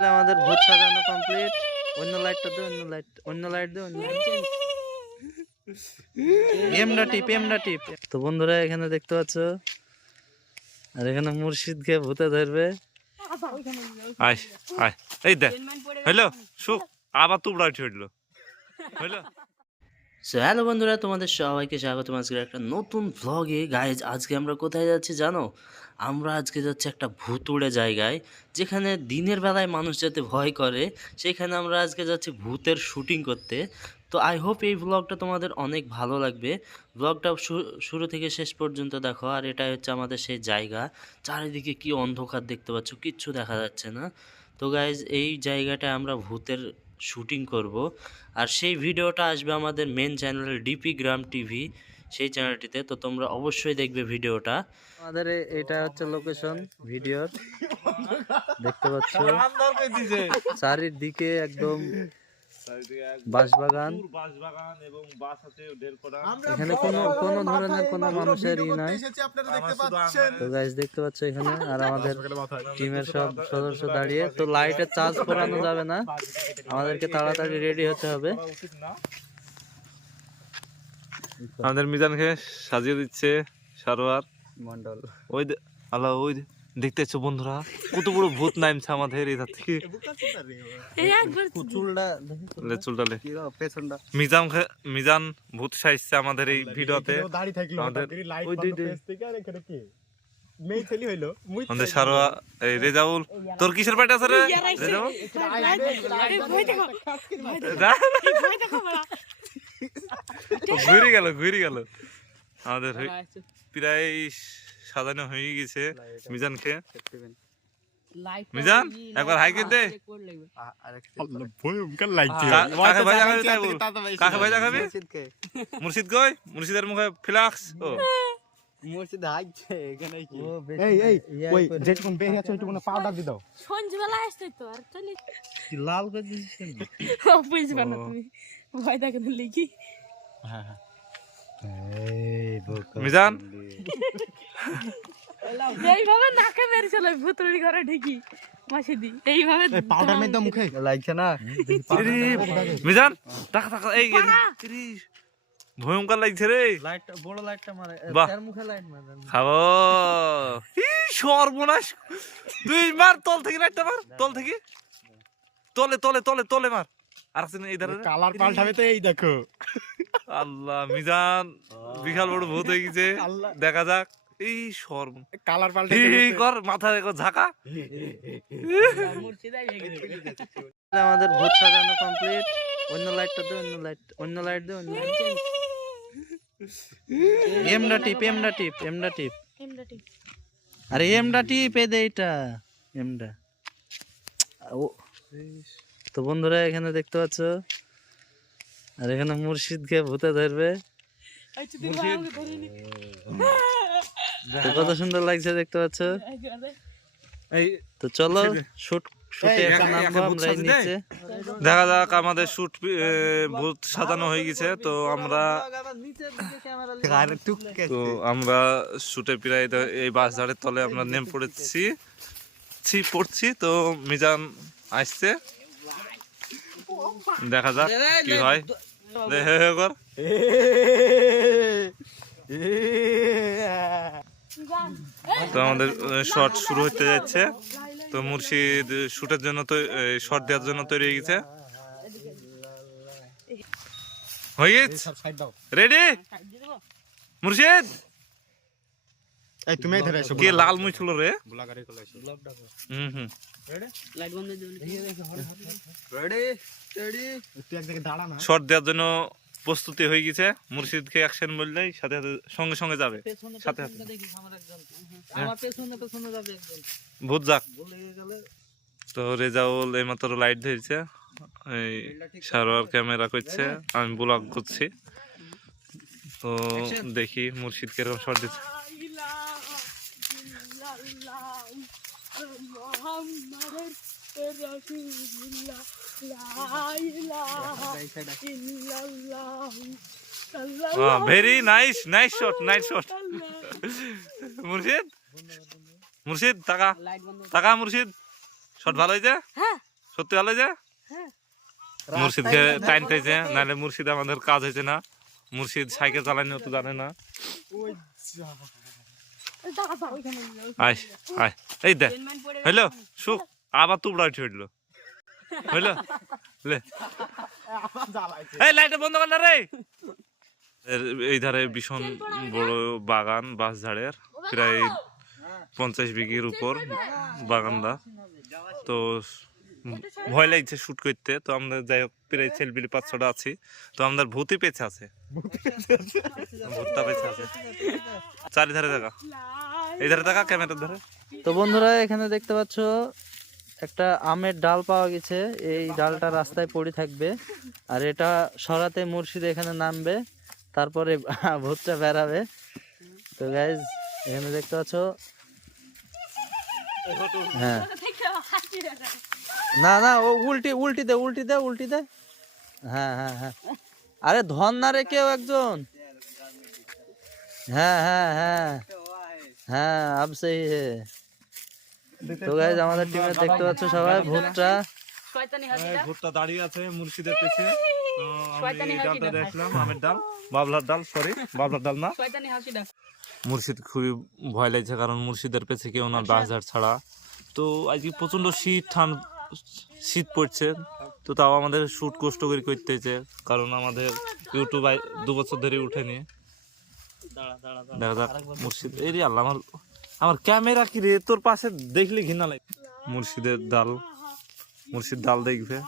আমাদের ভূত সাজানো কমপ্লিট। অন্য লাইটটা দে, অন্য লাইট দে, এমডা টিপ। তো বন্ধুরা এখানে দেখতে পাচ্ছ, আর এখানে মুর্শিদকে ভূতে ধরবে। আয় আয় এই দেখ হইলো সুখ আবার তুবড়া উঠে উঠলো হইলো। সো হ্যালো বন্ধুরা, তোমাদের সবাইকে স্বাগত আজকের একটা নতুন ভ্লগে। গাইজ আজকে আমরা কোথায় যাচ্ছি জানো? আমরা আজকে যাচ্ছি একটা ভুতুড়ে জায়গায়, যেখানে দিনের বেলায় মানুষ যাতে ভয় করে, সেখানে আমরা আজকে যাচ্ছি ভূতের শুটিং করতে। তো আই হোপ এই ভ্লগটা তোমাদের অনেক ভালো লাগবে। ভ্লগটা শুরু থেকে শেষ পর্যন্ত দেখো। আর এটাই হচ্ছে আমাদের সেই জায়গা। চারিদিকে কি অন্ধকার দেখতে পাচ্ছ, কিচ্ছু দেখা যাচ্ছে না। তো গাইজ এই জায়গাটায় আমরা ভূতের শুটিং করব। আর সেই ভিডিওটা আসবে আমাদের মেন চ্যানেল ডিপি গ্রাম টিভি, সেই চ্যানেলটিতে। তো তোমরা অবশ্যই দেখবে ভিডিওটা। আমাদের এটা হচ্ছে লোকেশন ভিডিওর, দেখতে পাচ্ছ চারিদিকে একদম বাঁশবাগান। এখানে কোনো ধরনের কোনো মানুষের ই নাই। তো গাইস দেখতে পাচ্ছ এখানে, আর আমাদের টিমের সব সদস্য দাঁড়িয়ে। তো লাইটের চার্জ করানো যাবে না, আমাদেরকে তাড়াতাড়ি রেডি হতে হবে। আমাদের মিজানকে সাজিয়ে দিচ্ছে সারোয়ার মন্ডল। ওই আল্লাহ ওই দেখতেছো বন্ধুরা কত বড় ভূত নামছে আমাদের এই থেকে। মিজান ভূত সাজছে আমাদের এই ভিডিওতে। আমাদের সারোয়ার এই রেজাউল, তোর কিসের পার্টি আছে রে রেজাউল? ঘুরে গেল আমাদের প্রায় সাজানো হয়ে গেছে মিজানকে। মিজান একবার হাই দে। কাকে ভাজা খাবি? মুর্শিদ কই? মুর্শিদের মুখে ফ্লাক্স। ও মুর্শিদ হাইছে এখানে কি? এই ওই যেটুকুন বেরিয়ে আছে ওইটুকুন পাউডার দি দাও। সঞ্জবেলা আসছে তো আর চলে কি লাল করে দিছিস কেন? বুঝবে না তুমি, ভয় থাকে না লিখি। হ্যাঁ এই বোকা মিজান এইভাবে নাকে বের চলে ভুতুড়ি ঘরে ঢুকি মাসি দি এইভাবে পাউডার মেয়ে দাও মুখে লাগছে না? মিজান টাকা টাকা এই ভয়ঙ্কর লাগছে রে। লাইটটা বড় লাইটটা মারে, বাহ। তার মুখে লাইট মারে। খাবো সর্বনাশ। তুই মার তল থেকে লাইটটা মার, তল থেকে তলে তলে তলে তলে মার। আর এই ধারে কালার পাল্টাবে তো এই দেখো। আল্লাহ মিজান বিশাল বড় ভূত হয়ে গেছে, দেখা যাক। এই সর্ব কালার পাল্টাবে কর মাথায় ঝাঁকা। আমাদের ভূত সাজানো কমপ্লিট। অন্য লাইটটা দে, অন্য লাইট দে, এমডা টিপ। আরে এমডা টিপ এ দে, এটা এমডা। ও তো বন্ধুরা এখানে দেখতে পাচ্ছ, আর এখানে মুর্শিদকে ভূতে ধরবে। তো কত সুন্দর লাগছে দেখতে পাচ্ছ। তো চলো শুটে এখন নামবো আমরা এই নিচে। দেখা যাক আমাদের শুট ভূত সাজানো হয়ে গেছে। তো আমরা শুটে প্রায় এই বাস ঝাড়ের তলে আমরা নেমে পড়ছি। তো মিজান আসছে, দেখা যাক কি হয়। তো আমাদের শট শুরু হতে যাচ্ছে। তো মুর্শিদ শুটের জন্য তো শট দেওয়ার জন্য তৈরি হয়ে গেছে। হয়ে গেছে রেডি মুর্শিদ। এই তুমি ধরে এসো। কে লাল মুই ছিল রে? শট দেওয়ার জন্য প্রস্তুতি হয়ে গেছে। মুর্শিদকে অ্যাকশন বললেই সাথে সাথে সঙ্গে সঙ্গে যাবে। সাথে সাথে ভূত যাক। তো রেজাউল এইমাত্র লাইট ধরছে, এই সারোয়ার ক্যামেরা করছে, আমি ব্লগ করছি। তো দেখি মুর্শিদ কিরকম শট দিচ্ছে। Very nice shot. মুর্শিদ তাকা মুর্শিদ শট ভালো হয়েছে? হ্যাঁ সত্যি ভালো হয়েছে? হ্যাঁ মুর্শিদকে টাইনতেছে, নাহলে মুর্শিদ আমাদের কাজ হয়েছে না। মুর্শিদ সাইকেল চালানো তো জানে না। আয় আয়, এই দেখ হইলো সুখ, আবার তুবড়া উঠে উঠলো। হইলো লে, এই লাইটটা বন্ধ কর না রে। এই ধারে ভীষণ বড় বাগান, বাঁশ ঝাড়ের, প্রায় 50 বিঘির উপর বাগানটা। তো ভয় লাগছে শুট করতে, তো আমরা যাই হোক প্রায় ছেলবিলি 5-6টা আছি। তো আমাদের ভূতই পেছে আছে, ভূতটা পেছে আছে। চারিধারে দেখা, এই ধারে দেখা, ক্যামেরার ধারে। তো বন্ধুরা এখানে দেখতে পাচ্ছ একটা আমের ডাল পাওয়া গেছে। এই ডালটা রাস্তায় পড়ে থাকবে, আর এটা সরাতে মুর্শিদ এখানে নামবে, তারপরে ভূতটা বেরাবে। তো গাইজ এখানে দেখতে পাচ্ছ, হ্যাঁ না না ও উল্টি দে। হ্যাঁ হ্যাঁ হ্যাঁ, আরে ধন না রে কেউ একজন। হ্যাঁ হ্যাঁ হ্যাঁ হ্যাঁ, আব সেই হে। তো গাইজ আমাদের টিমে দেখতে পাচ্ছ সবাই ভূতটা, ভূতটা দাঁড়িয়ে আছে মুর্শিদের পেছে। তো আমি এই ডালটা দেখলাম, আমের ডাল, বাবলার ডাল, সরি বাবলার ডাল না। মুর্শিদ খুবই ভয় লাগছে, কারণ মুর্শিদের পেছে কেউ না, বাঁশ ঝাড় ছাড়া। তো আজকে প্রচন্ড শীত পড়ছে, তো তাও আমাদের শুট কষ্ট করে করতে হয়েছে, কারণ আমাদের ইউটিউব 2 বছর ধরে উঠেনি। দেখা যাক মুর্শিদ, এই রে আল্লাহ, আমার ক্যামেরা কি রে, তোর পাশে দেখলে ঘৃণা লাগে। মুর্শিদের ডাল দেখবে,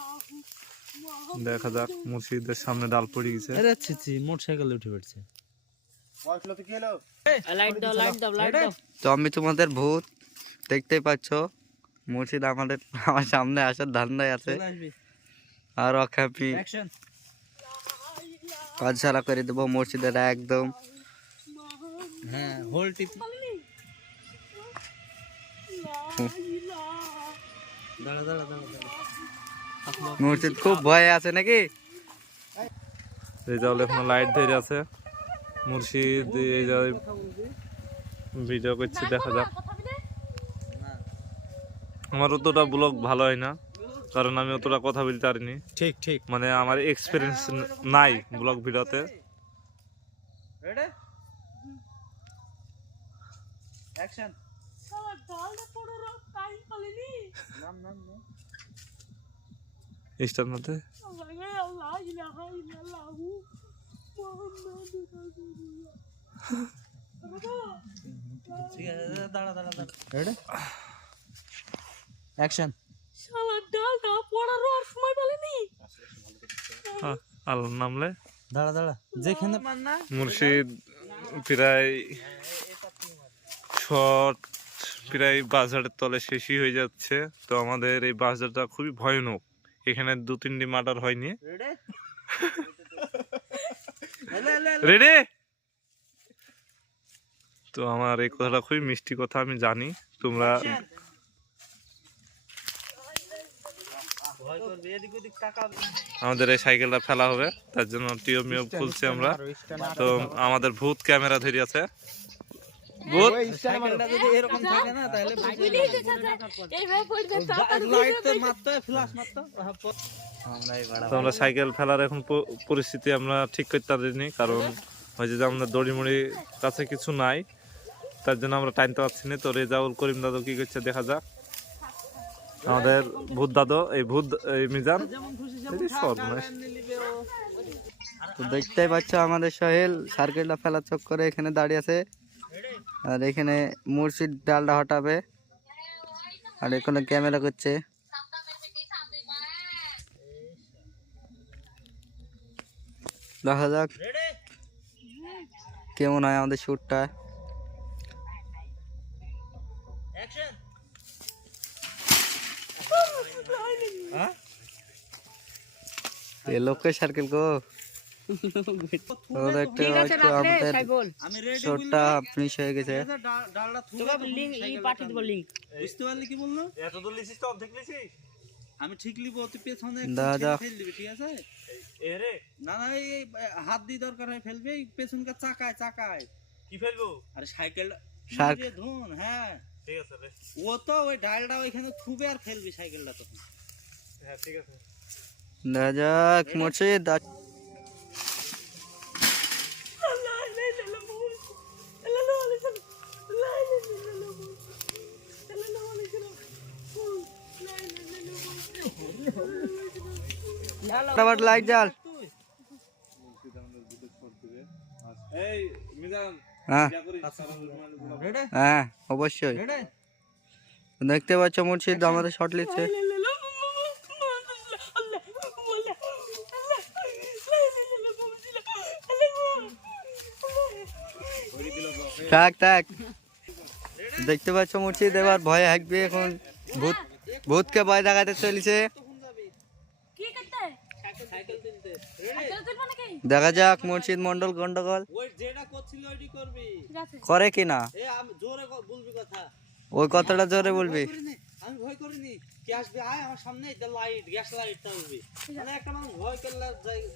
দেখা যাক। মুর্শিদের সামনে ডাল পড়ে গেছে। আরে ছি মোটরসাইকেলে উঠে পড়ছে। তো আমি তোমাদের ভূত দেখতেই পাচ্ছ, মুর্শিদ আমার সামনে আসার ধান্দায় আছে, আর অখ্যাপি কাজ ছাড়া করে দেবো মুর্শিদের একদম। হ্যাঁ হোল টিপ, দাঁড়া। মুর্শিদ খুব ভয়ে আছে নাকি? রেজাউল এখন লাইট ধরে আছে, মুর্শিদ এই যে ভিডিও করছে, দেখা যাক। আমার অতটা ব্লগ ভালো হয় না, কারণ আমি অতটা কথা বলতে পারিনি। ঠিক মানে আমার এক্সপিরিয়েন্স নাই ব্লগ ভিডিওতে। ইনস্টার মধ্যে অ্যাকশন। আল্লাহ নামলে দাঁড়া যেখানে মুর্শিদ প্রায় শট প্রায় বাজারের তলে শেষই হয়ে যাচ্ছে। তো আমাদের এই বাজারটা খুবই ভয়ানক, এখানে 2-3টি মার্ডার হয়নি। রেডি? তো আমার এই কথাটা খুবই মিষ্টি কথা, আমি জানি তোমরা। আমাদের এই সাইকেলটা ফেলা হবে, তার জন্য টিও মিও খুলছি আমরা। তো আমাদের ভূত ক্যামেরা ধরে আছে। ভূত এরকম থাকে না তাহলে তো আমরা সাইকেল ফেলার এখন পরিস্থিতি আমরা ঠিক করতে পারিনি, কারণ হয়েছে যে আমাদের দড়িমড়ি কাছে কিছু নাই, তার জন্য আমরা টাইমতে পারছি না। তো রেজাউল করিম দাদু কি করছে দেখা যাক। আমাদের ভূত দাদু, এই মিজান তো দেখতেই পাচ্ছ আমাদের সোহেল সার্কেলটা ফেলার চক্করে এখানে দাঁড়িয়ে আছে, আর এখানে মুর্শিদ ডালটা হটাবে, আর এখানে ক্যামেরা করছে। দেখা যাক কেমন হয় আমাদের শ্যুটটা। ये लोग सार्केल को তো দেখতে পাচ্ছ আমাদের শটটা ফিনিশ হয়ে গেছে। আমি ঠিক লিখবো, তুই পেছনে ফেল দিবি, ঠিক আছে? না না এই হাত দিয়ে দরকার হয় ফেলবে, পেছনকার চাকায় কি ফেলবো? আরে সাইকেল ধুন। হ্যাঁ ঠিক আছে রে। ও তো ওই ডালটা ওইখানে থুবে আর ফেলবি সাইকেলটা তখন। হ্যাঁ ঠিক আছে। দেখা যাক মুর্শিদ আবার লাইট জ্বাল। এই মিজান হ্যাঁ যা করিস হ্যাঁ অবশ্যই। দেখতে পাচ্ছ মুর্শিদ আমাদের শট নিচ্ছে। থাক থাক। দেখতে পাচ্ছ মুর্শিদ এবার ভয়ে হাঁকবে এখন। ভূত ভূতকে ভয় দেখাতে চলেছে। কি করতে সাইকেল তুলতে নাকি? দেখা যাক মুর্শিদ মন্ডল গন্ডগোল ওই যেটা করছিল ওইটি করবি। ঠিক আছে করে কিনা এ আমি জোরে বলবি কথা। ওই কথাটা জোরে বলবি। আমি ভয় করিনি। কে আসবে আয় আমার সামনে এটা লাইট গ্যাস লাইট বলবি। মানে একটা মানুষ ভয় করলে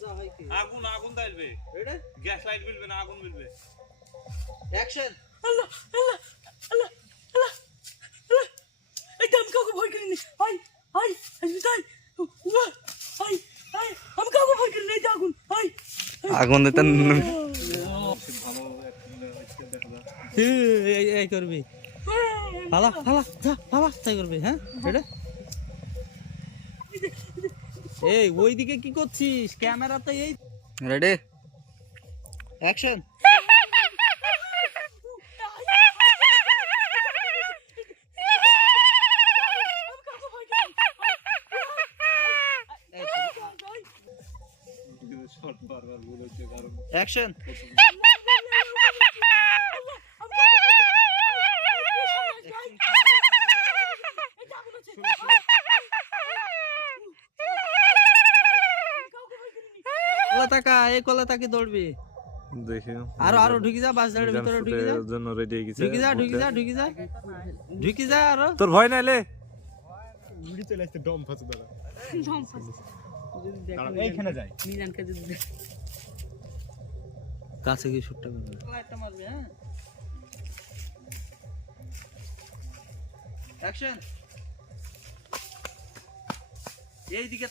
যা হয় কি আগুন আগুন দাইলবে এটা গ্যাস লাইট বিলবে না আগুন বিলবে অ্যাকশন। আল্লাহ আল্লাহ আল্লাহ আল্লাহ আল্লাহ এই দাম কাউকে ভয় করিনি আই আই আসবি তাই আই আই আমি কাউকে ভয় করিনি এই যে আগুন আই আগুন দিতে এই করবি ফালা ফালা যা ফালা তাই করবি। হ্যাঁ এটা এই ওইদিকে কি করছিস? ক্যামেরাতে এই রেডি অ্যাকশন। অ্যাকশন। কলাতাকা এই কলাতাকে দৌড়বি। দেখি আরো আরো ঢুকি যা বাস দাঁড়ের ভিতরে ঢুকি যা জন্য রেডি হয়ে গেছে ঢুকি যা ঢুকি যা ঢুকি যা ঢুকি যা আরো। তোর ভয় নাই লে কাছে গিয়ে শুটটা করবে লাইটটা মারবে। হ্যাঁ অ্যাকশন। এইদিকে